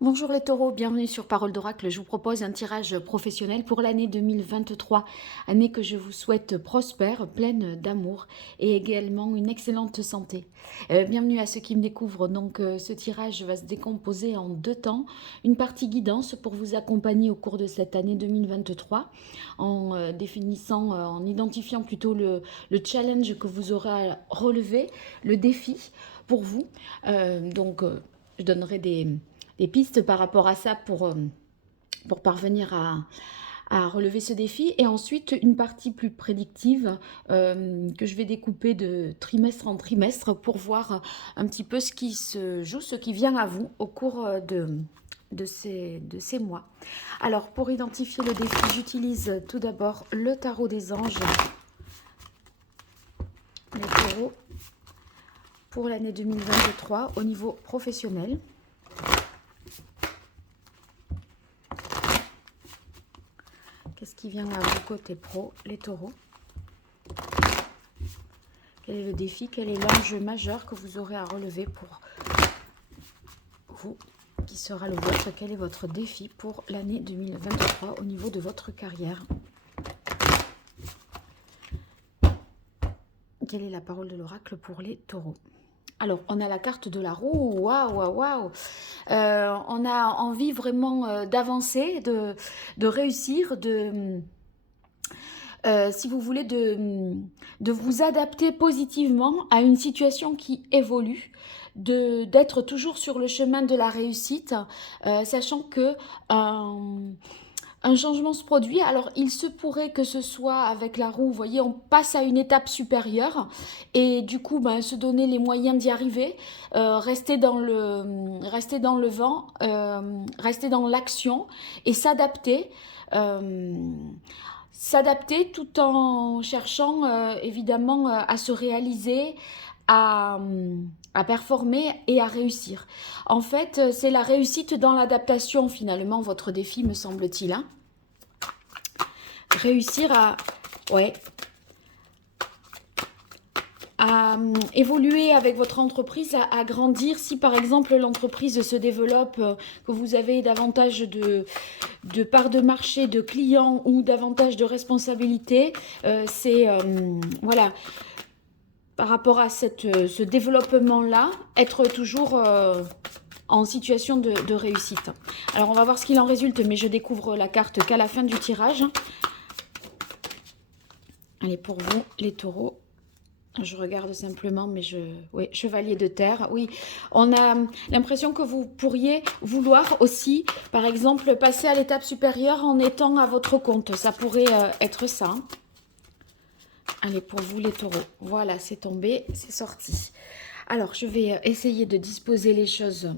Bonjour les taureaux, bienvenue sur Parole d'Oracle. Je vous propose un tirage professionnel pour l'année 2023, année que je vous souhaite prospère, pleine d'amour et également une excellente santé. Bienvenue à ceux qui me découvrent. Donc ce tirage va se décomposer en deux temps. Une partie guidance pour vous accompagner au cours de cette année 2023 en définissant, en identifiant plutôt le challenge que vous aurez à relever, le défi pour vous. Je donnerai des pistes par rapport à ça pour parvenir à relever ce défi. Et ensuite, une partie plus prédictive que je vais découper de trimestre en trimestre pour voir un petit peu ce qui se joue, ce qui vient à vous au cours de ces mois. Alors, pour identifier le défi, j'utilise tout d'abord le tarot des anges, les taureaux, pour l'année 2023 au niveau professionnel. Qu'est-ce qui vient à vous côté pro, les taureaux? Quel est le défi? Quel est l'enjeu majeur que vous aurez à relever pour vous, qui sera le vôtre? Quel est votre défi pour l'année 2023 au niveau de votre carrière? Quelle est la parole de l'oracle pour les taureaux? Alors, on a la carte de la roue. Waouh, waouh, waouh. On a envie vraiment d'avancer, de réussir, si vous voulez, de vous adapter positivement à une situation qui évolue, d'être toujours sur le chemin de la réussite, sachant que un changement se produit. Alors, il se pourrait que ce soit avec la roue, vous voyez, on passe à une étape supérieure et du coup, se donner les moyens d'y arriver, rester dans le vent, rester dans l'action et s'adapter. S'adapter tout en cherchant évidemment à se réaliser, à, à performer et à réussir. En fait, c'est la réussite dans l'adaptation finalement, votre défi me semble-t-il. Hein, réussir ouais, à évoluer avec votre entreprise, à grandir. Si par exemple l'entreprise se développe, que vous avez davantage de parts de marché, de clients ou davantage de responsabilités, c'est voilà, par rapport à ce développement-là, être toujours en situation de réussite. Alors on va voir ce qu'il en résulte, mais je découvre la carte qu'à la fin du tirage. Allez, pour vous, les taureaux. Je regarde simplement, mais oui, chevalier de terre. Oui, on a l'impression que vous pourriez vouloir aussi, par exemple, passer à l'étape supérieure en étant à votre compte. Ça pourrait être ça. Allez, pour vous, les taureaux. Voilà, c'est tombé, c'est sorti. Alors, je vais essayer de disposer les choses.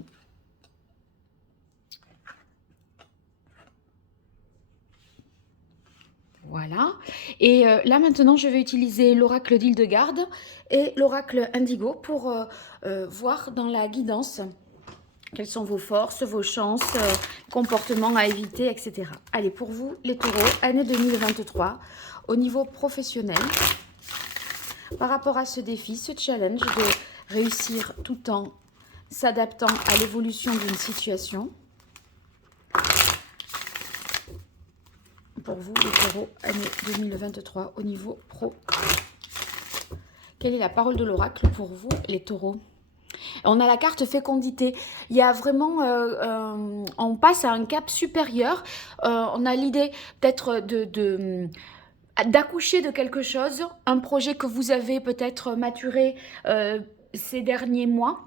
Voilà. Et là, maintenant, je vais utiliser l'oracle d'Hildegarde et l'oracle Indigo pour voir dans la guidance quelles sont vos forces, vos chances, comportements à éviter, etc. Allez, pour vous, les taureaux, année 2023, au niveau professionnel, par rapport à ce défi, ce challenge de réussir tout en s'adaptant à l'évolution d'une situation. Pour vous, les taureaux, année 2023, au niveau pro. Quelle est la parole de l'oracle pour vous, les taureaux? On a la carte fécondité. Il y a vraiment, on passe à un cap supérieur. On a l'idée peut-être d'accoucher de quelque chose, un projet que vous avez peut-être maturé ces derniers mois.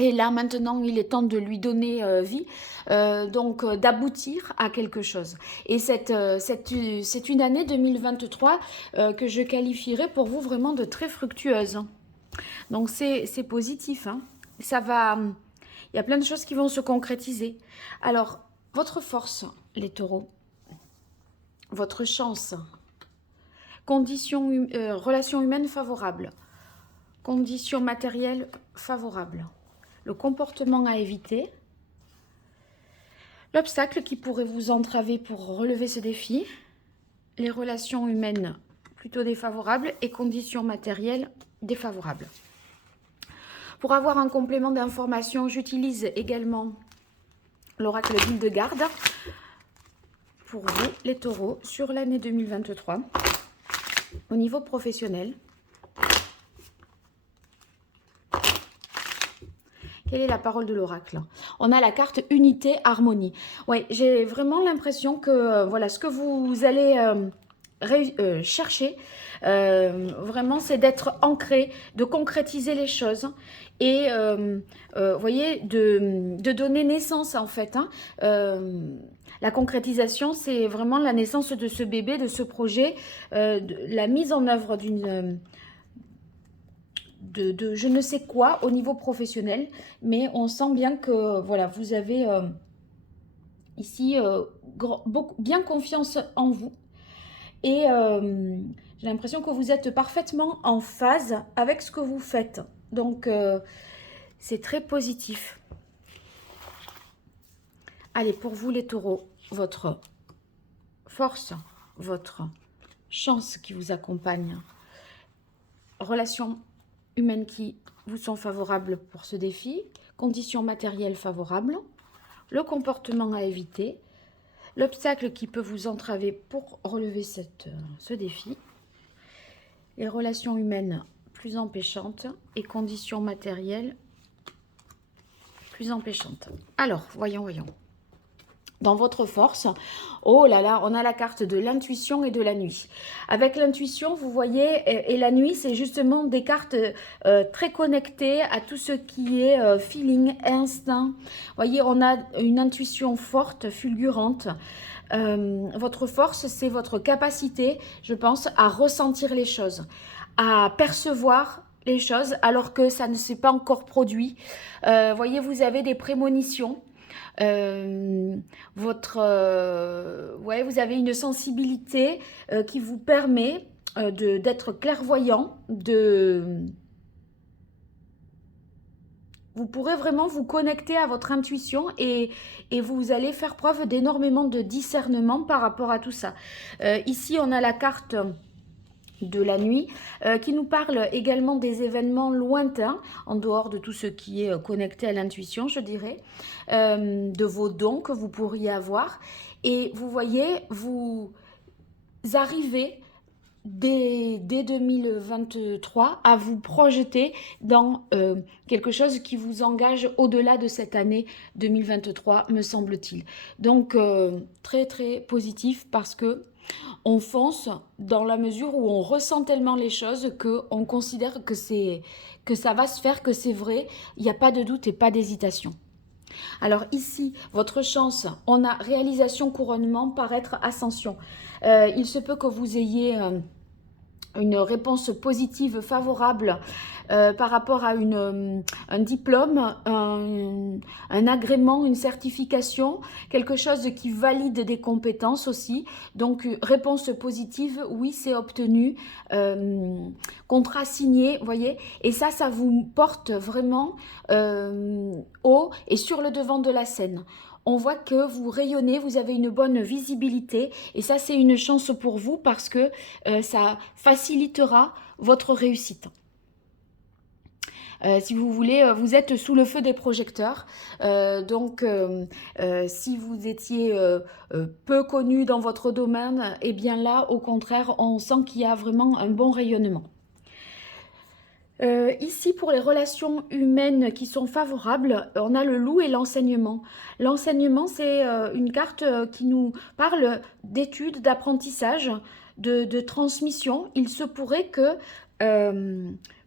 Et là, maintenant, il est temps de lui donner vie, donc d'aboutir à quelque chose. Et c'est une année 2023 que je qualifierais pour vous vraiment de très fructueuse. Donc c'est positif. Hein. Ça va, il y a plein de choses qui vont se concrétiser. Alors, votre force, les taureaux, votre chance, conditions, relations humaines favorables, conditions matérielles favorables, le comportement à éviter, l'obstacle qui pourrait vous entraver pour relever ce défi, les relations humaines plutôt défavorables et conditions matérielles défavorables. Pour avoir un complément d'information, j'utilise également l'oracle d'Hildegarde pour vous, les taureaux, sur l'année 2023, au niveau professionnel. Quelle est la parole de l'oracle? On a la carte unité, harmonie. Oui, j'ai vraiment l'impression que voilà, ce que vous allez chercher, vraiment, c'est d'être ancré, de concrétiser les choses et, vous voyez, de donner naissance, en fait. Hein. La concrétisation, c'est vraiment la naissance de ce bébé, de ce projet, la mise en œuvre d'une... De je ne sais quoi au niveau professionnel, mais on sent bien que voilà, vous avez ici bien confiance en vous et j'ai l'impression que vous êtes parfaitement en phase avec ce que vous faites, donc c'est très positif. Allez, pour vous les taureaux, votre force, votre chance qui vous accompagne, relation humaines qui vous sont favorables pour ce défi, conditions matérielles favorables, le comportement à éviter, l'obstacle qui peut vous entraver pour relever ce défi, les relations humaines plus empêchantes et conditions matérielles plus empêchantes. Alors, voyons. Dans votre force, oh là là, on a la carte de l'intuition et de la nuit. Avec l'intuition, vous voyez, et la nuit, c'est justement des cartes très connectées à tout ce qui est feeling, instinct. Vous voyez, on a une intuition forte, fulgurante. Votre force, c'est votre capacité, je pense, à ressentir les choses, à percevoir les choses alors que ça ne s'est pas encore produit. Voyez, vous avez des prémonitions. Vous avez une sensibilité qui vous permet d'être clairvoyant, vous pourrez vraiment vous connecter à votre intuition et vous allez faire preuve d'énormément de discernement par rapport à tout ça. Ici, on a la carte de la nuit, qui nous parle également des événements lointains, en dehors de tout ce qui est connecté à l'intuition, je dirais, de vos dons que vous pourriez avoir. Et vous voyez, vous arrivez dès 2023 à vous projeter dans quelque chose qui vous engage au-delà de cette année 2023, me semble-t-il. Donc, très très positif parce que on fonce dans la mesure où on ressent tellement les choses qu'on considère que ça va se faire, que c'est vrai. Il n'y a pas de doute et pas d'hésitation. Alors ici, votre chance, on a réalisation, couronnement, paraître, ascension. Il se peut que vous ayez une réponse positive favorable par rapport à un diplôme, un agrément, une certification, quelque chose qui valide des compétences aussi. Donc, réponse positive, oui, c'est obtenu. Contrat signé, vous voyez. Et ça vous porte vraiment haut et sur le devant de la scène. On voit que vous rayonnez, vous avez une bonne visibilité et ça c'est une chance pour vous parce que ça facilitera votre réussite. Si vous voulez, vous êtes sous le feu des projecteurs, donc si vous étiez peu connu dans votre domaine, et bien là au contraire on sent qu'il y a vraiment un bon rayonnement. Ici, pour les relations humaines qui sont favorables, on a le loup et l'enseignement. L'enseignement, c'est une carte qui nous parle d'études, d'apprentissage, de transmission. Il se pourrait que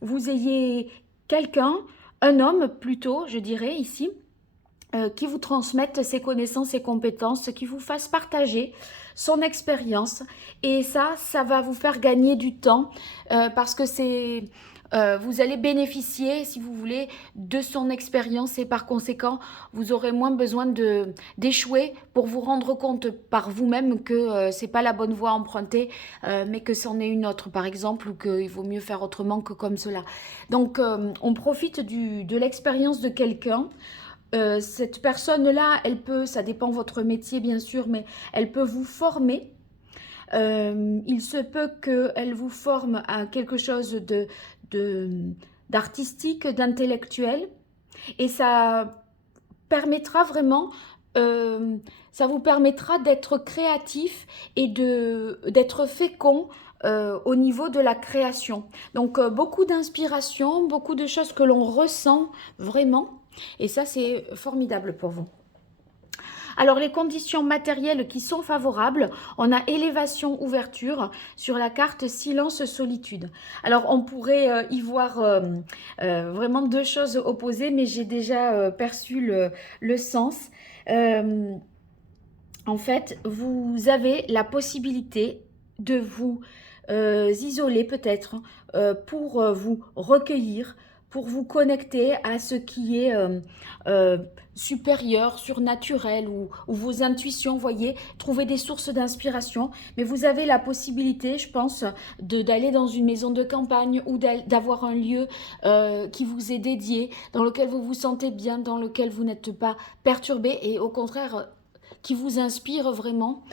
vous ayez quelqu'un, un homme plutôt, je dirais ici, qui vous transmette ses connaissances, ses compétences, qui vous fasse partager son expérience. Et ça va vous faire gagner du temps parce que c'est... vous allez bénéficier, si vous voulez, de son expérience et par conséquent, vous aurez moins besoin d'échouer pour vous rendre compte par vous-même que c'est pas la bonne voie empruntée, mais que c'en est une autre, par exemple, ou qu'il vaut mieux faire autrement que comme cela. Donc, on profite de l'expérience de quelqu'un. Cette personne-là, elle peut, ça dépend de votre métier bien sûr, mais elle peut vous former. Il se peut qu'elle vous forme à quelque chose d'artistique, d'intellectuel, et ça permettra vraiment euh, ça vous permettra d'être créatif et d'être fécond au niveau de la création. Donc, beaucoup d'inspiration, beaucoup de choses que l'on ressent vraiment. Et ça, c'est formidable pour vous. Alors, les conditions matérielles qui sont favorables, on a élévation, ouverture sur la carte silence, solitude. Alors, on pourrait y voir vraiment deux choses opposées, mais j'ai déjà perçu le sens. Euh, En fait, vous avez la possibilité de vous isoler peut-être pour vous recueillir, pour vous connecter à ce qui est euh, supérieur, surnaturel ou vos intuitions, voyez, trouver des sources d'inspiration. Mais vous avez la possibilité, je pense, d'aller dans une maison de campagne ou d'avoir un lieu qui vous est dédié, dans lequel vous vous sentez bien, dans lequel vous n'êtes pas perturbé et au contraire qui vous inspire vraiment,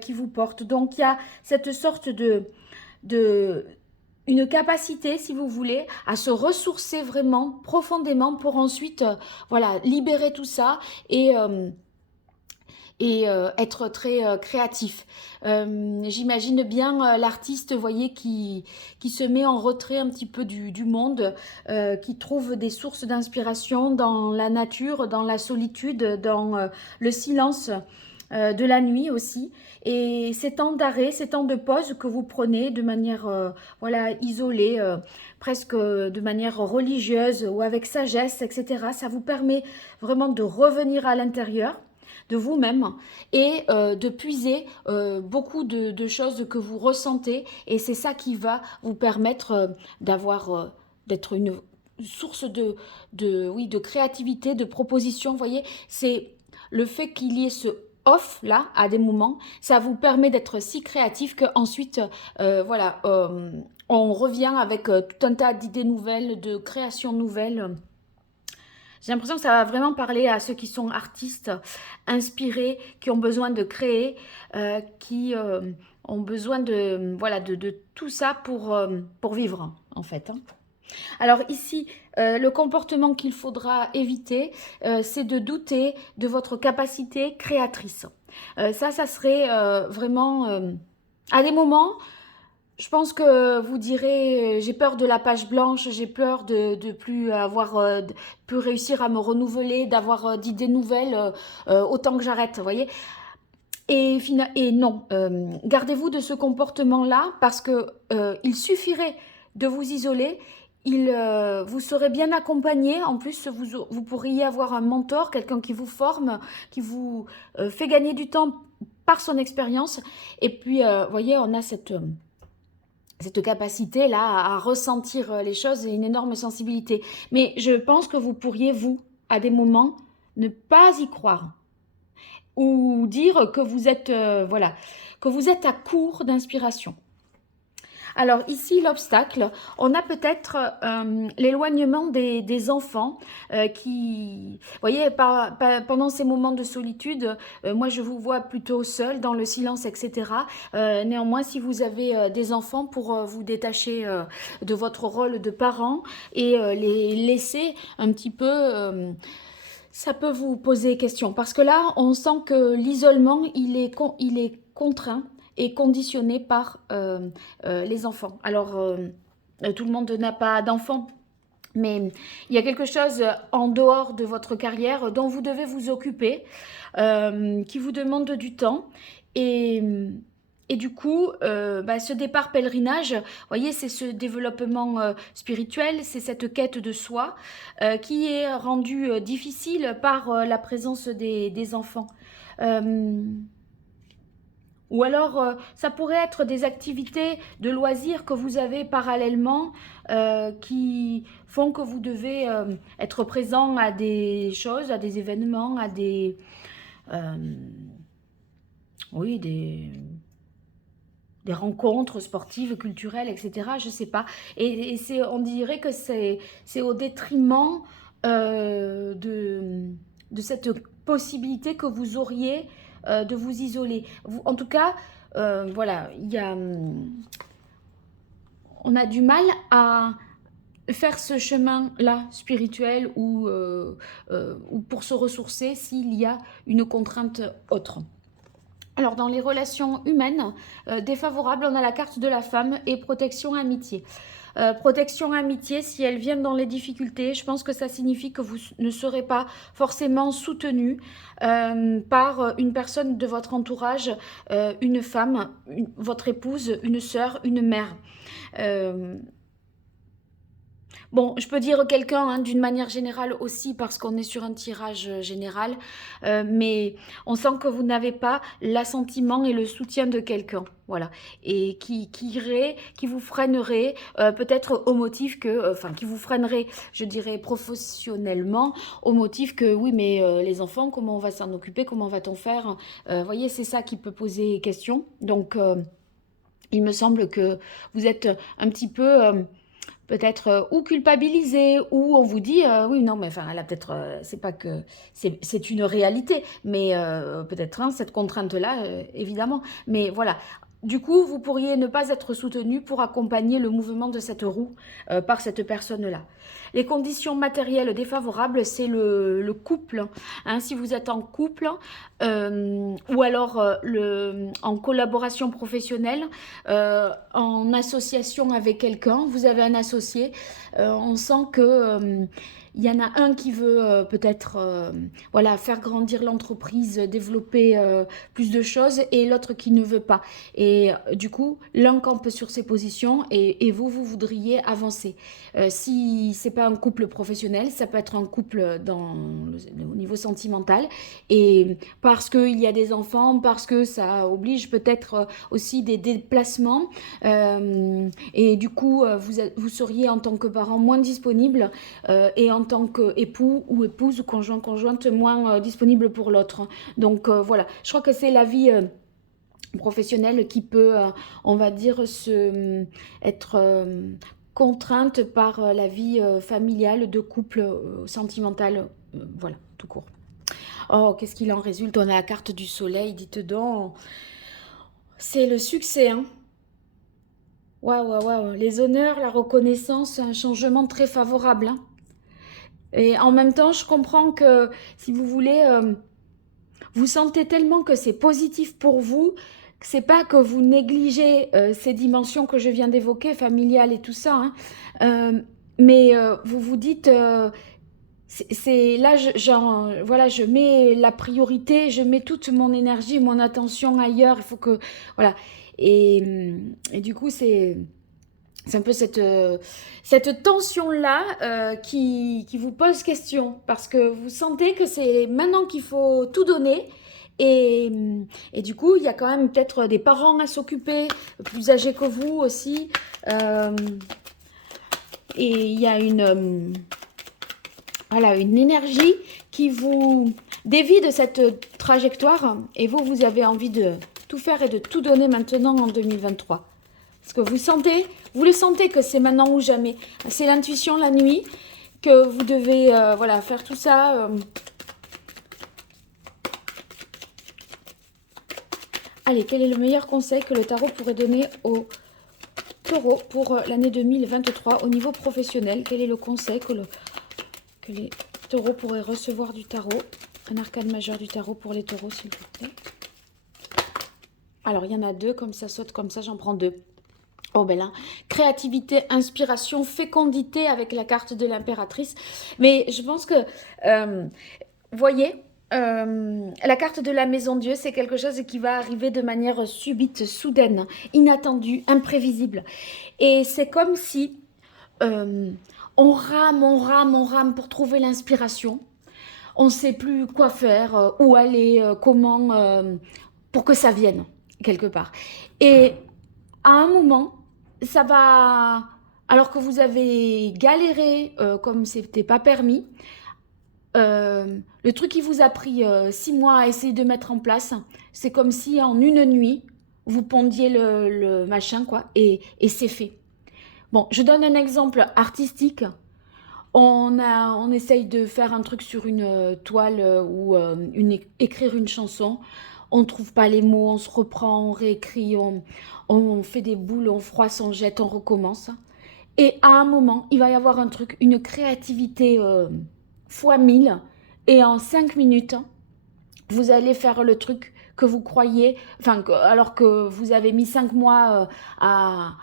qui vous porte. Donc il y a cette sorte de une capacité, si vous voulez, à se ressourcer vraiment profondément pour ensuite, voilà, libérer tout ça et être très créatif. J'imagine bien l'artiste, voyez, qui se met en retrait un petit peu du monde, qui trouve des sources d'inspiration dans la nature, dans la solitude, dans le silence de la nuit aussi. Et ces temps d'arrêt, ces temps de pause que vous prenez de manière voilà, isolée, presque de manière religieuse ou avec sagesse, etc., ça vous permet vraiment de revenir à l'intérieur de vous-même et de puiser beaucoup de choses que vous ressentez et c'est ça qui va vous permettre d'avoir d'être une source oui, de créativité, de proposition. Vous voyez, c'est le fait qu'il y ait ce off là à des moments, ça vous permet d'être si créatif que ensuite voilà, on revient avec tout un tas d'idées nouvelles, de créations nouvelles. J'ai l'impression que ça va vraiment parler à ceux qui sont artistes, inspirés, qui ont besoin de créer, qui ont besoin de, voilà, de tout ça pour vivre, en fait. Hein. Alors ici, le comportement qu'il faudra éviter, c'est de douter de votre capacité créatrice. Ça serait vraiment... à des moments, je pense que vous direz, j'ai peur de la page blanche, j'ai peur de plus avoir, de plus réussir à me renouveler, d'avoir d'idées nouvelles, autant que j'arrête, vous voyez. Et non, gardez-vous de ce comportement-là parce que il suffirait de vous isoler, vous serez bien accompagné. En plus, vous pourriez avoir un mentor, quelqu'un qui vous forme, qui vous fait gagner du temps par son expérience. Et puis, vous voyez, on a cette capacité-là à ressentir les choses et une énorme sensibilité. Mais je pense que vous pourriez, vous, à des moments, ne pas y croire ou dire que vous êtes, voilà, que vous êtes à court d'inspiration. Alors ici, l'obstacle, on a peut-être l'éloignement des enfants qui, vous voyez, pendant ces moments de solitude, moi je vous vois plutôt seul, dans le silence, etc. Néanmoins, si vous avez des enfants, pour vous détacher de votre rôle de parent et les laisser un petit peu... ça peut vous poser question parce que là, on sent que l'isolement, il est contraint et conditionné par les enfants. Alors, tout le monde n'a pas d'enfants, mais il y a quelque chose en dehors de votre carrière dont vous devez vous occuper, qui vous demande du temps. Et, et du coup, ce départ pèlerinage, vous voyez, c'est ce développement spirituel, c'est cette quête de soi qui est rendue difficile par la présence des enfants. Euh, ou alors, ça pourrait être des activités de loisirs que vous avez parallèlement qui font que vous devez être présent à des choses, à des événements, à des... euh, oui, des rencontres sportives, culturelles, etc. Je ne sais pas. Et on dirait que c'est au détriment de cette possibilité que vous auriez de vous isoler. En tout cas, voilà, on a du mal faire ce chemin-là spirituel ou pour se ressourcer s'il y a une contrainte autre. Alors, dans les relations humaines, défavorables, on a la carte de la femme et protection amitié. Protection amitié, si elles viennent dans les difficultés, je pense que ça signifie que vous ne serez pas forcément soutenu par une personne de votre entourage, une femme, votre épouse, une sœur, une mère. Euh, Bon, je peux dire quelqu'un hein, d'une manière générale aussi parce qu'on est sur un tirage général, mais on sent que vous n'avez pas l'assentiment et le soutien de quelqu'un, voilà, et qui irait, qui vous freinerait, peut-être au motif que, enfin, qui vous freinerait, je dirais professionnellement, au motif que oui, mais les enfants, comment on va s'en occuper, comment va-t-on faire? Vous voyez, c'est ça qui peut poser question. Donc, il me semble que vous êtes un petit peu peut-être ou culpabilisé, ou on vous dit oui, non, mais enfin, elle a peut-être, c'est pas que c'est une réalité, mais peut-être hein, cette contrainte-là, évidemment. Mais voilà. Du coup, vous pourriez ne pas être soutenu pour accompagner le mouvement de cette roue par cette personne-là. Les conditions matérielles défavorables, c'est le couple. Hein, si vous êtes en couple ou alors en collaboration professionnelle, en association avec quelqu'un, vous avez un associé, on sent que il y en a un qui veut peut-être voilà, faire grandir l'entreprise, développer plus de choses et l'autre qui ne veut pas. Et du coup, l'un campe sur ses positions et vous, vous voudriez avancer. Si c'est pas un couple professionnel, ça peut être un couple au niveau sentimental. Et parce qu'il y a des enfants, parce que ça oblige peut-être aussi des déplacements. Et du coup, vous seriez en tant que parent moins disponible et en tant qu'époux ou épouse ou conjointe moins disponible pour l'autre. Donc voilà, je crois que c'est la vie professionnelle qui peut, on va dire, être contrainte par la vie familiale, de couple, sentimentale, voilà, tout court. Oh, qu'est-ce qu'il en résulte? On a la carte du soleil, dites donc. C'est le succès, hein. Waouh, waouh, waouh. Les honneurs, la reconnaissance, un changement très favorable, hein. Et en même temps, je comprends que, si vous voulez, vous sentez tellement que c'est positif pour vous, que c'est pas que vous négligez ces dimensions que je viens d'évoquer, familiales et tout ça, hein. Mais vous vous dites, là, voilà, je mets la priorité, je mets toute mon énergie, mon attention ailleurs. Il faut que, voilà. Et du coup, c'est un peu cette tension-là qui vous pose question, parce que vous sentez que c'est maintenant qu'il faut tout donner. Et, et du coup, il y a quand même peut-être des parents à s'occuper, plus âgés que vous aussi. Euh, et il y a voilà, une énergie qui vous dévie de cette trajectoire. Et vous, vous avez envie de tout faire et de tout donner maintenant en 2023. Parce que vous le sentez que c'est maintenant ou jamais. C'est l'intuition la nuit que vous devez voilà, faire tout ça. Allez, quel est le meilleur conseil que le tarot pourrait donner aux taureaux pour l'année 2023 au niveau professionnel? Quel est le conseil que les taureaux pourraient recevoir du tarot? Un arcane majeur du tarot pour les taureaux, s'il vous plaît. Alors, il y en a deux, comme ça saute comme ça, j'en prends deux. Oh ben là, créativité, inspiration, fécondité avec la carte de l'impératrice. Mais je pense que, voyez, la carte de la maison Dieu, c'est quelque chose qui va arriver de manière subite, soudaine, inattendue, imprévisible. Et c'est comme si on rame pour trouver l'inspiration. On ne sait plus quoi faire, où aller, comment, pour que ça vienne, quelque part. Et à un moment, ça va, alors que vous avez galéré comme c'était pas permis, le truc qui vous a pris 6 mois à essayer de mettre en place, c'est comme si en une nuit, vous pondiez le machin, quoi, et c'est fait. Bon, je donne un exemple artistique. On essaye de faire un truc sur une toile ou écrire une chanson. On ne trouve pas les mots, on se reprend, on réécrit, on fait des boules, on froisse, on jette, on recommence. Et à un moment, il va y avoir un truc, une créativité fois 1000. Et en 5 minutes, vous allez faire le truc que vous croyez, enfin, alors que vous avez mis 5 mois à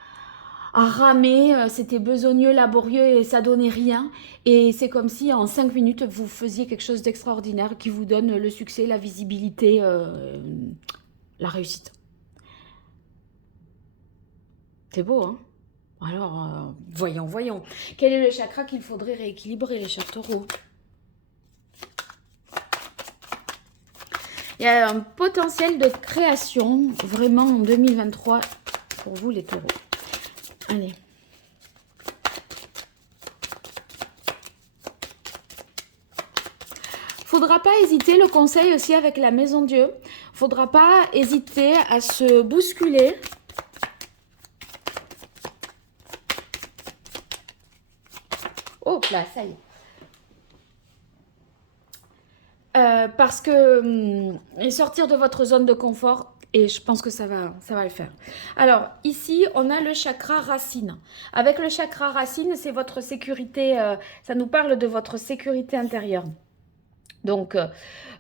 ramer, c'était besogneux, laborieux et ça donnait rien. Et c'est comme si en 5 minutes, vous faisiez quelque chose d'extraordinaire qui vous donne le succès, la visibilité, la réussite. C'est beau, hein? Alors, voyons, voyons. Quel est le chakra qu'il faudrait rééquilibrer, les chers taureaux? Il y a un potentiel de création, vraiment, en 2023, pour vous, les taureaux. Allez. Faudra pas hésiter, le conseil aussi avec la Maison Dieu. Faudra pas hésiter à se bousculer. Oh là, ça y est. Parce que sortir de votre zone de confort, et je pense que ça va le faire. Alors, ici, on a le chakra racine. Avec le chakra racine, c'est votre sécurité, ça nous parle de votre sécurité intérieure. Donc,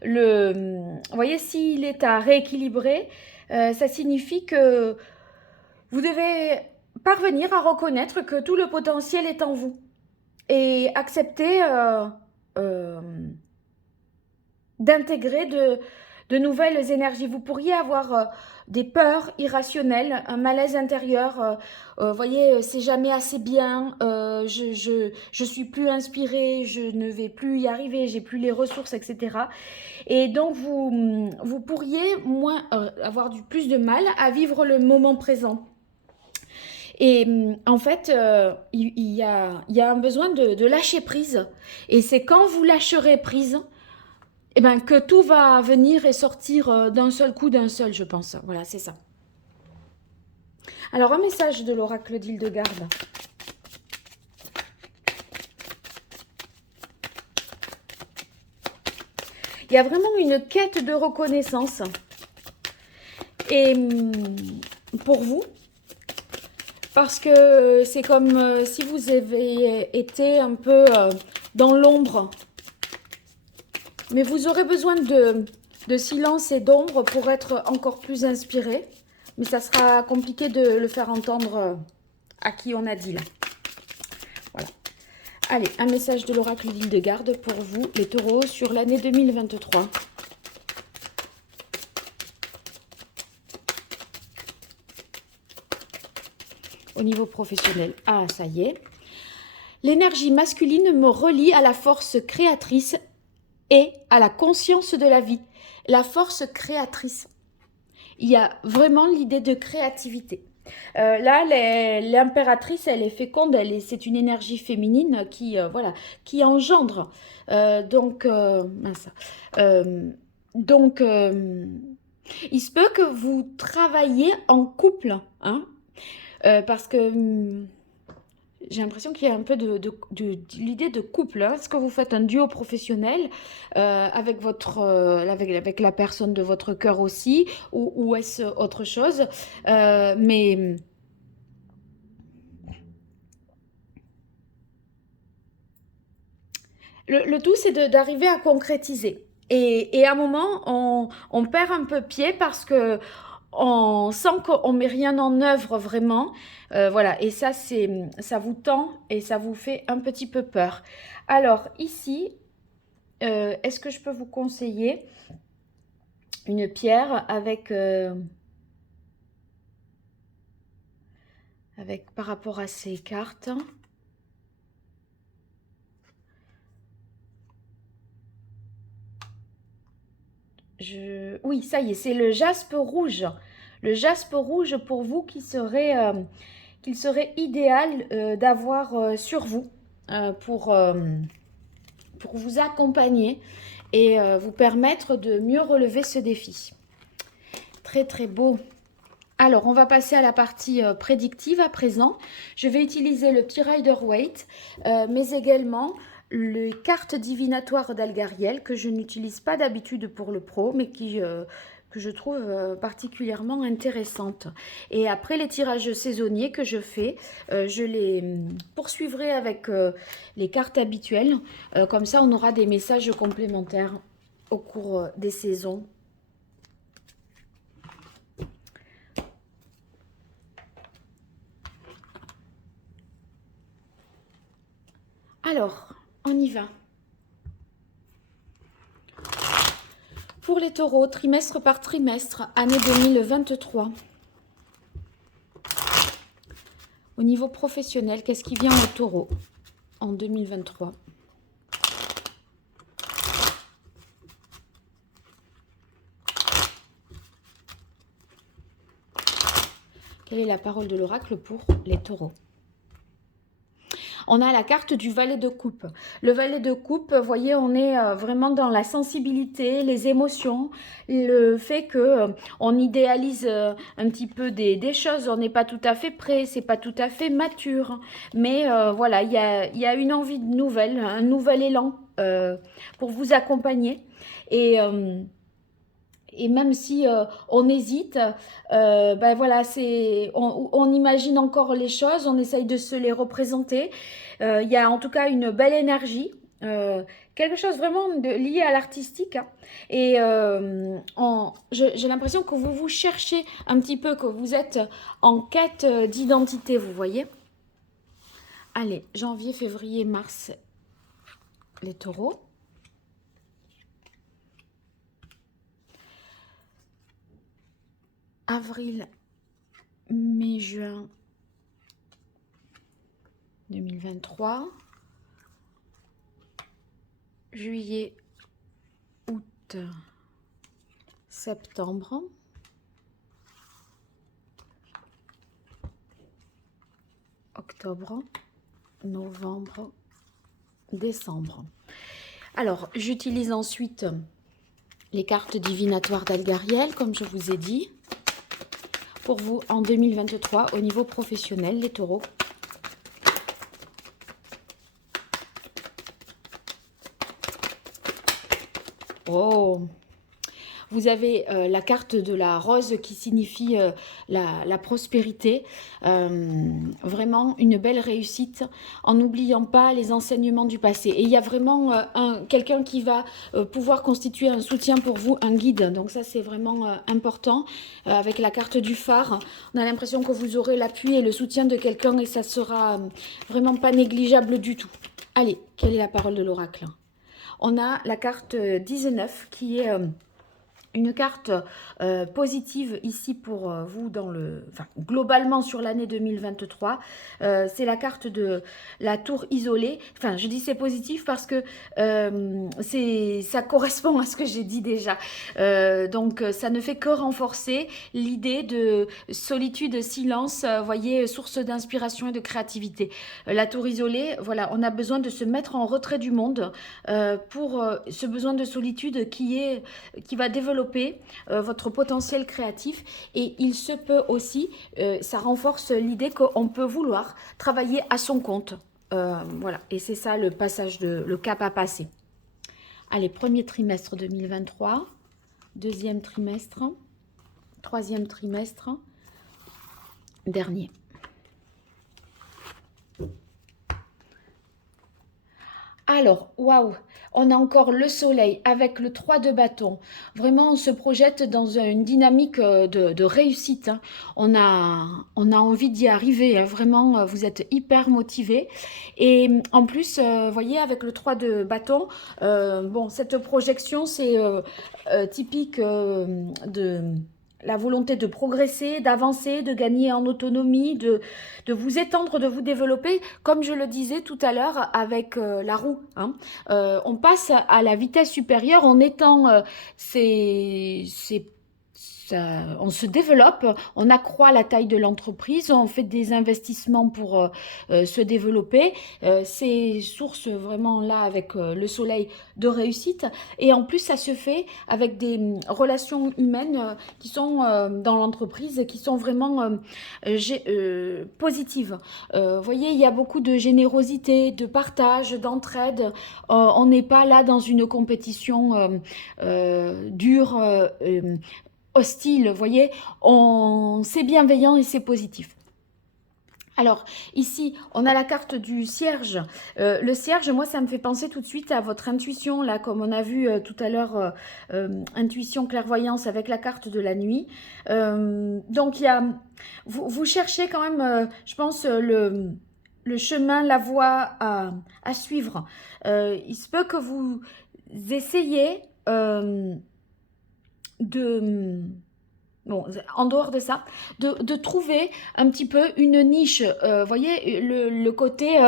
vous voyez, s'il est à rééquilibrer, ça signifie que vous devez parvenir à reconnaître que tout le potentiel est en vous et accepter d'intégrer de nouvelles énergies. Vous pourriez avoir des peurs irrationnelles, un malaise intérieur. Voyez, c'est jamais assez bien, je suis plus inspirée, je ne vais plus y arriver, j'ai plus les ressources, etc. Et donc, vous pourriez avoir plus de mal à vivre le moment présent. Et en fait, il y a un besoin de lâcher prise. Et c'est quand vous lâcherez prise, eh ben, que tout va venir et sortir d'un seul coup, d'un seul, je pense. Voilà, c'est ça. Alors, un message de l'oracle d'Hildegarde. Il y a vraiment une quête de reconnaissance. Et pour vous, parce que c'est comme si vous avez été un peu dans l'ombre. Mais vous aurez besoin de silence et d'ombre pour être encore plus inspiré. Mais ça sera compliqué de le faire entendre à qui on a dit là. Voilà. Allez, un message de l'oracle d'Hildegarde pour vous, les taureaux, sur l'année 2023. Au niveau professionnel, ah, ça y est. L'énergie masculine me relie à la force créatrice et à la conscience de la vie. La force créatrice. Il y a vraiment l'idée de créativité. Là, l'impératrice, elle est féconde, c'est une énergie féminine voilà, qui engendre. Mince. Il se peut que vous travaillez en couple, hein, parce que j'ai l'impression qu'il y a un peu de l'idée de couple. Hein. Est-ce que vous faites un duo professionnel avec avec la personne de votre cœur aussi, ou est-ce autre chose? Mais le tout, c'est d'arriver à concrétiser. Et à un moment, on perd un peu pied parce que on sent qu'on met rien en œuvre vraiment. Voilà, et ça, ça vous tend et ça vous fait un petit peu peur. Alors, ici, est-ce que je peux vous conseiller une pierre par rapport à ces cartes? Oui, ça y est, c'est le jaspe rouge. Le jaspe rouge pour vous qu'il serait idéal d'avoir sur vous pour vous accompagner et vous permettre de mieux relever ce défi. Très très beau. Alors, on va passer à la partie prédictive à présent. Je vais utiliser le petit Rider-Waite, mais également les cartes divinatoires d'Algariel que je n'utilise pas d'habitude pour le pro, mais qui que je trouve particulièrement intéressante. Et après les tirages saisonniers que je fais, je les poursuivrai avec les cartes habituelles. Comme ça, on aura des messages complémentaires au cours des saisons. Alors, on y va. Pour les taureaux, trimestre par trimestre, année 2023. Au niveau professionnel, qu'est-ce qui vient aux taureaux en 2023? Quelle est la parole de l'oracle pour les taureaux? On a la carte du valet de coupe. Le valet de coupe, vous voyez, on est vraiment dans la sensibilité, les émotions, le fait que on idéalise un petit peu des choses, on n'est pas tout à fait prêt, c'est pas tout à fait mature. Mais voilà, il y a une envie de nouvelle, un nouvel élan pour vous accompagner. Et même si on hésite, ben voilà, on imagine encore les choses, on essaye de se les représenter. Il y a en tout cas une belle énergie, quelque chose vraiment lié à l'artistique. Hein. Et j'ai l'impression que vous cherchez un petit peu, que vous êtes en quête d'identité, vous voyez. Allez, janvier, février, mars, les taureaux. Avril, mai, juin 2023. Juillet, août, septembre. Octobre, novembre, décembre. Alors, j'utilise ensuite les cartes divinatoires d'Algariel, comme je vous ai dit. Pour vous en 2023 au niveau professionnel, les taureaux. Oh, vous avez la carte de la rose qui signifie la prospérité. Vraiment une belle réussite en n'oubliant pas les enseignements du passé. Et il y a vraiment quelqu'un qui va pouvoir constituer un soutien pour vous, un guide. Donc ça, c'est vraiment important. Avec la carte du phare, on a l'impression que vous aurez l'appui et le soutien de quelqu'un et ça sera vraiment pas négligeable du tout. Allez, quelle est la parole de l'oracle? On a la carte 19 qui est... une carte positive ici pour vous globalement sur l'année 2023. C'est la carte de la tour isolée. Enfin, je dis c'est positif parce que ça correspond à ce que j'ai dit déjà. Donc, ça ne fait que renforcer l'idée de solitude, silence, voyez, source d'inspiration et de créativité. La tour isolée, voilà, on a besoin de se mettre en retrait du monde pour ce besoin de solitude qui va développer votre potentiel créatif et il se peut aussi, ça renforce l'idée qu'on peut vouloir travailler à son compte. Voilà, et c'est ça le passage, le cap à passer. Allez, premier trimestre 2023, deuxième trimestre, troisième trimestre, dernier. Alors, waouh, on a encore le soleil avec le 3 de bâton. Vraiment, on se projette dans une dynamique de réussite. Hein. On a envie d'y arriver. Hein. Vraiment, vous êtes hyper motivé. Et en plus, vous voyez, avec le 3 de bâton, bon, cette projection, c'est typique de... la volonté de progresser, d'avancer, de gagner en autonomie, de vous étendre, de vous développer, comme je le disais tout à l'heure avec la roue. Hein. On passe à la vitesse supérieure en étant on se développe, on accroît la taille de l'entreprise, on fait des investissements pour se développer. C'est source vraiment là avec le soleil de réussite. Et en plus, ça se fait avec des relations humaines qui sont dans l'entreprise, qui sont vraiment positives. Vous voyez, il y a beaucoup de générosité, de partage, d'entraide. On n'est pas là dans une compétition dure. hostile, vous voyez, c'est bienveillant et c'est positif. Alors, ici, on a la carte du cierge. Le cierge, moi, ça me fait penser tout de suite à votre intuition, là, comme on a vu tout à l'heure, intuition, clairvoyance avec la carte de la nuit. Donc, vous cherchez quand même, je pense, le chemin, la voie à suivre. Il se peut que vous essayez de... Bon, en dehors de ça, de trouver un petit peu une niche, voyez, le côté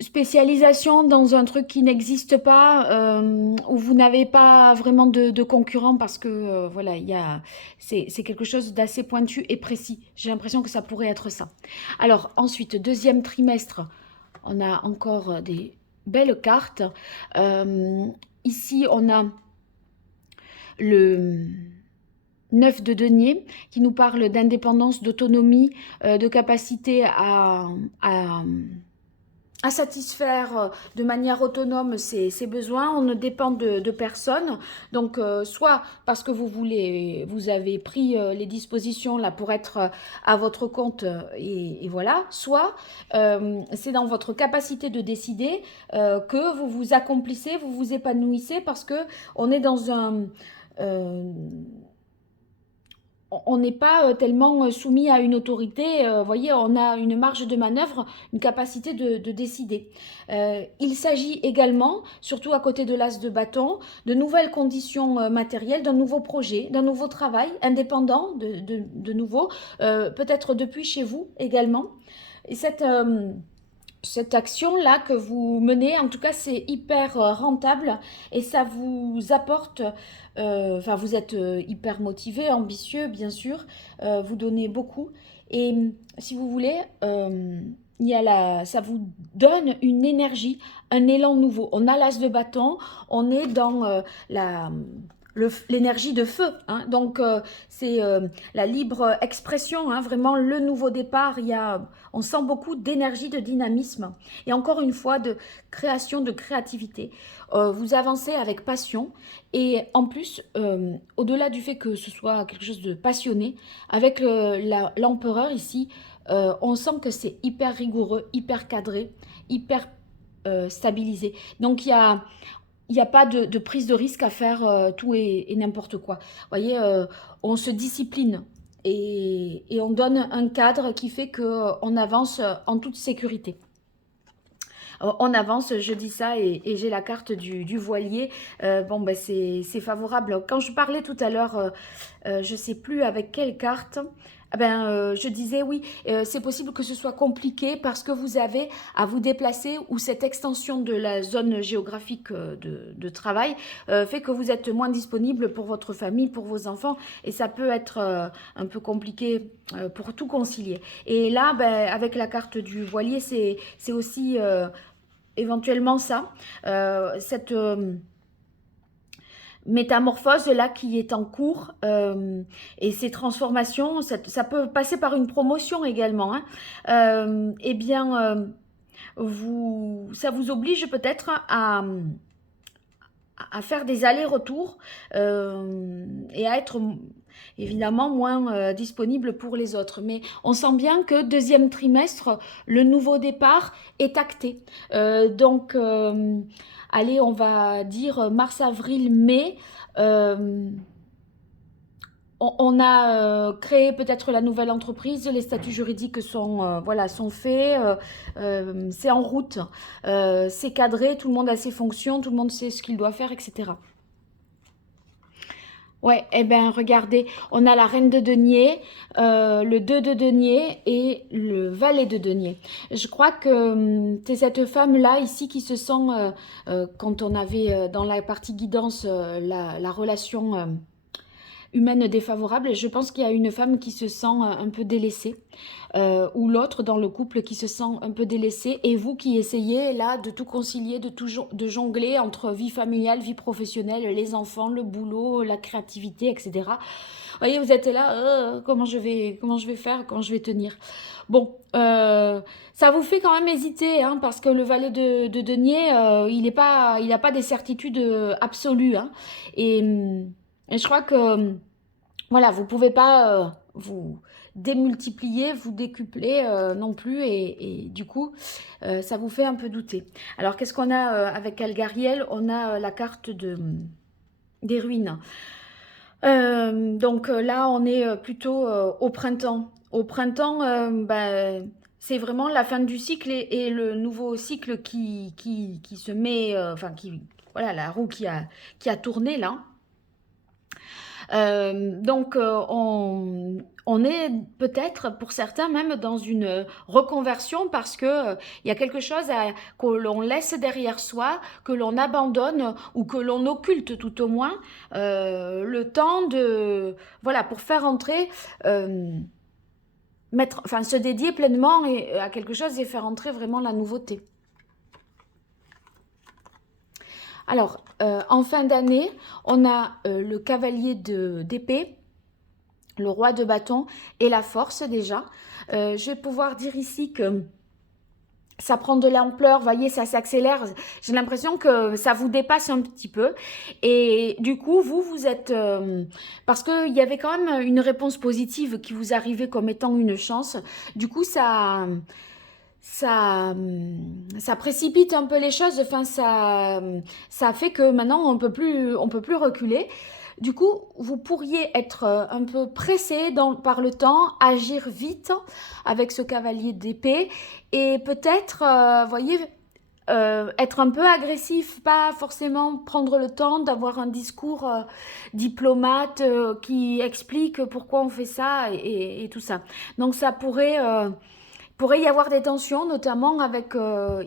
spécialisation dans un truc qui n'existe pas, où vous n'avez pas vraiment de concurrent parce que, voilà, c'est quelque chose d'assez pointu et précis. J'ai l'impression que ça pourrait être ça. Alors, ensuite, deuxième trimestre, on a encore des belles cartes. Ici, on a le 9 de denier, qui nous parle d'indépendance, d'autonomie, de capacité à satisfaire de manière autonome ses besoins. On ne dépend de personne. Donc, soit parce que vous avez pris les dispositions là pour être à votre compte et voilà, soit c'est dans votre capacité de décider que vous vous accomplissez, vous vous épanouissez parce que on est dans un... on n'est pas tellement soumis à une autorité, vous voyez, on a une marge de manœuvre, une capacité de décider. Il s'agit également, surtout à côté de l'as de bâton, de nouvelles conditions matérielles, d'un nouveau projet, d'un nouveau travail indépendant, de nouveau, peut-être depuis chez vous également. Et cette action-là que vous menez, en tout cas, c'est hyper rentable et ça vous apporte, enfin, vous êtes hyper motivé, ambitieux, bien sûr, vous donnez beaucoup. Et si vous voulez, ça vous donne une énergie, un élan nouveau. On a l'as de bâton, on est dans l'énergie de feu, hein. Donc c'est la libre expression, hein, vraiment le nouveau départ. On sent beaucoup d'énergie, de dynamisme et encore une fois de création, de créativité. Vous avancez avec passion et en plus, au-delà du fait que ce soit quelque chose de passionné, avec l'empereur ici, on sent que c'est hyper rigoureux, hyper cadré, hyper stabilisé. Donc il n'y a pas de prise de risque à faire tout et n'importe quoi. Vous voyez, on se discipline et on donne un cadre qui fait qu'on avance en toute sécurité. On avance, je dis ça et j'ai la carte du voilier. Bon, ben c'est favorable. Quand je parlais tout à l'heure, je ne sais plus avec quelle carte. Ah ben, je disais oui, c'est possible que ce soit compliqué parce que vous avez à vous déplacer ou cette extension de la zone géographique de travail fait que vous êtes moins disponible pour votre famille, pour vos enfants et ça peut être un peu compliqué pour tout concilier. Et là, ben, avec la carte du voilier, c'est aussi éventuellement ça, cette métamorphose là qui est en cours et ces transformations, ça peut passer par une promotion également, hein. Eh bien, ça vous oblige peut-être à faire des allers-retours et à être évidemment moins disponible pour les autres. Mais on sent bien que deuxième trimestre, le nouveau départ est acté. Donc, allez, on va dire mars, avril, mai. On a créé peut-être la nouvelle entreprise, les statuts juridiques sont, voilà, sont faits, c'est en route, c'est cadré, tout le monde a ses fonctions, tout le monde sait ce qu'il doit faire, etc. Ouais, eh bien, regardez, on a la reine de denier, le 2 de denier et le valet de denier. Je crois que c'est cette femme-là ici qui se sent, quand on avait dans la partie guidance la relation humaine défavorable, je pense qu'il y a une femme qui se sent un peu délaissée, ou l'autre dans le couple qui se sent un peu délaissé, et vous qui essayez là de tout concilier, de jongler entre vie familiale, vie professionnelle, les enfants, le boulot, la créativité, etc. Vous voyez, vous êtes là, comment je vais faire, comment je vais tenir. Bon, ça vous fait quand même hésiter, hein, parce que le valet de denier, il n'a pas des certitudes absolues, hein, et Et je crois que, voilà, vous ne pouvez pas vous démultiplier, vous décupler non plus. Et du coup, ça vous fait un peu douter. Alors, qu'est-ce qu'on a avec Algariel? On a la carte des ruines. Donc là, on est plutôt au printemps. Au printemps, c'est vraiment la fin du cycle et le nouveau cycle qui se met, enfin, voilà, la roue qui a tourné là. Donc, on est peut-être, pour certains, même dans une reconversion parce que il y a quelque chose que l'on laisse derrière soi, que l'on abandonne ou que l'on occulte tout au moins, le temps de, voilà, pour faire entrer, enfin, se dédier pleinement à quelque chose et faire entrer vraiment la nouveauté. Alors, en fin d'année, on a le cavalier d'épée, le roi de bâton et la force déjà. Je vais pouvoir dire ici que ça prend de l'ampleur, voyez, ça s'accélère. J'ai l'impression que ça vous dépasse un petit peu. Et du coup, vous êtes... parce qu'il y avait quand même une réponse positive qui vous arrivait comme étant une chance. Du coup, ça précipite un peu les choses. Enfin, ça fait que maintenant, on peut plus reculer. Du coup, vous pourriez être un peu pressé par le temps, agir vite avec ce cavalier d'épée et peut-être, voyez, être un peu agressif, pas forcément prendre le temps d'avoir un discours diplomate qui explique pourquoi on fait ça et tout ça. Donc ça pourrait y avoir des tensions, notamment avec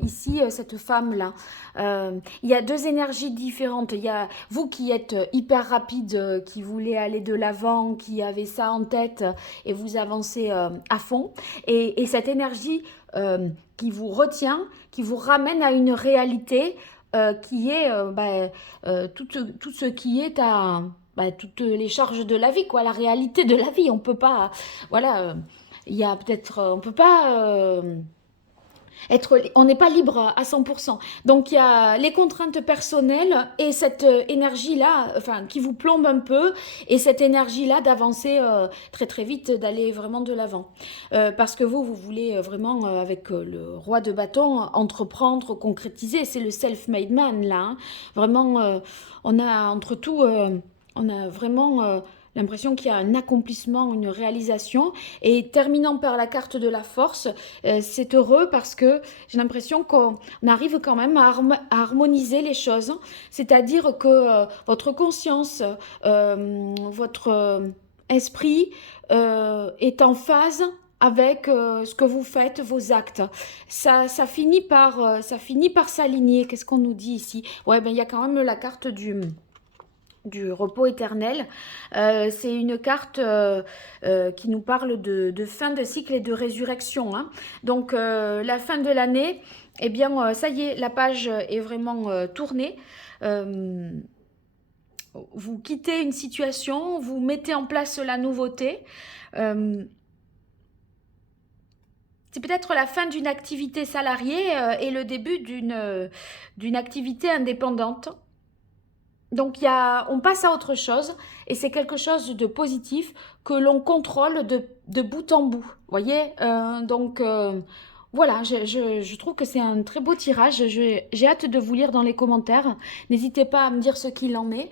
ici cette femme-là. Il y a deux énergies différentes. Il y a vous qui êtes hyper rapide, qui voulez aller de l'avant, qui avez ça en tête et vous avancez à fond. Et cette énergie qui vous retient, qui vous ramène à une réalité qui est tout ce qui est à... toutes les charges de la vie, quoi, la réalité de la vie. On peut pas... Voilà... il y a peut-être, on peut pas on n'est pas libre à 100%. Donc il y a les contraintes personnelles et cette énergie-là, enfin, qui vous plombe un peu, et cette énergie-là d'avancer très très vite, d'aller vraiment de l'avant. Parce que vous voulez vraiment, avec le roi de bâton, entreprendre, concrétiser. C'est le self-made man, là. Hein. Vraiment, on a entre tout, on a vraiment... l'impression qu'il y a un accomplissement, une réalisation. Et terminant par la carte de la force, c'est heureux parce que j'ai l'impression qu'on arrive quand même à harmoniser les choses. C'est-à-dire que votre conscience, votre esprit est en phase avec ce que vous faites, vos actes. Ça finit par s'aligner. Qu'est-ce qu'on nous dit ici? Ouais, ben il y a quand même la carte du repos éternel. C'est une carte qui nous parle de fin de cycle et de résurrection. Hein. Donc la fin de l'année, eh bien ça y est, la page est vraiment tournée. Vous quittez une situation, vous mettez en place la nouveauté. C'est peut-être la fin d'une activité salariée et le début d'une activité indépendante. Donc, on passe à autre chose et c'est quelque chose de positif que l'on contrôle de bout en bout. Vous voyez donc, voilà, je trouve que c'est un très beau tirage. J'ai hâte de vous lire dans les commentaires. N'hésitez pas à me dire ce qu'il en est,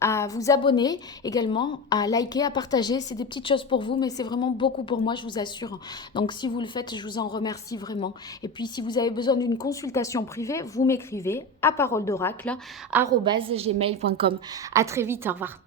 à vous abonner également, à liker, à partager. C'est des petites choses pour vous, mais c'est vraiment beaucoup pour moi, je vous assure. Donc, si vous le faites, je vous en remercie vraiment. Et puis, si vous avez besoin d'une consultation privée, vous m'écrivez à paroledoracle@gmail.com. À très vite, au revoir.